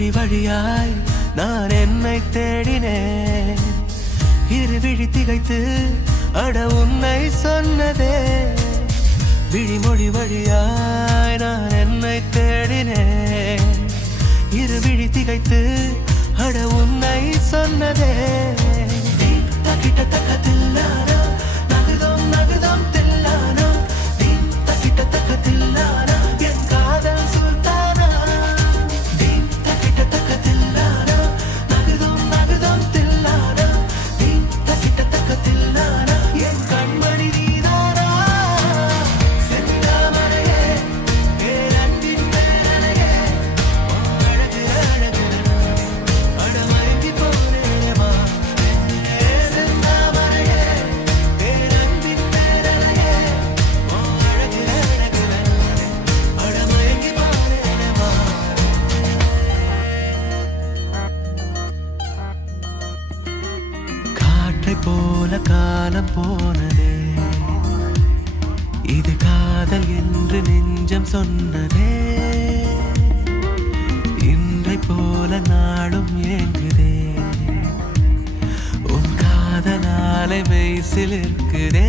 விழிமொழி வழியாய் நான் என்னை தேடினேன். இருவிழி திகைத்து அட உன்னை சொன்னதே. விழிமொழி வழியாய் நான் என்னை தேடினேன். இருவிழி திகைத்து அட உன்னை சொன்னதே. தக்கிட்ட தக்கத்தில்லானா நகுதம் நகுதம் தில்லானா. தக்கிட்ட தக்கத்தில்லானா என் காதல் சுல்தானா. தக்கிட்ட தக்கத்தில்லானா நகுதம் நகுதம் தில்லானா. தக்கிட்ட தக்கத்தில்லானா என் கண்மணி நீதானா. செந்தாமரையே பேரன்பின் பேரனையே அழகு அழகு அடமயங்கி போனேமா. செந்தாமரையே பேரன்பின் பேரனையே அழகு அழகு அடமயங்கி போனேமா. காற்றை போல காலம் போனதே. இது காதல் என்று நெஞ்சம் சொன்னதே. இன்றை போல நாளும் ஏங்குதே. உன் காதலாலை மெய்சில் இருக்குதே.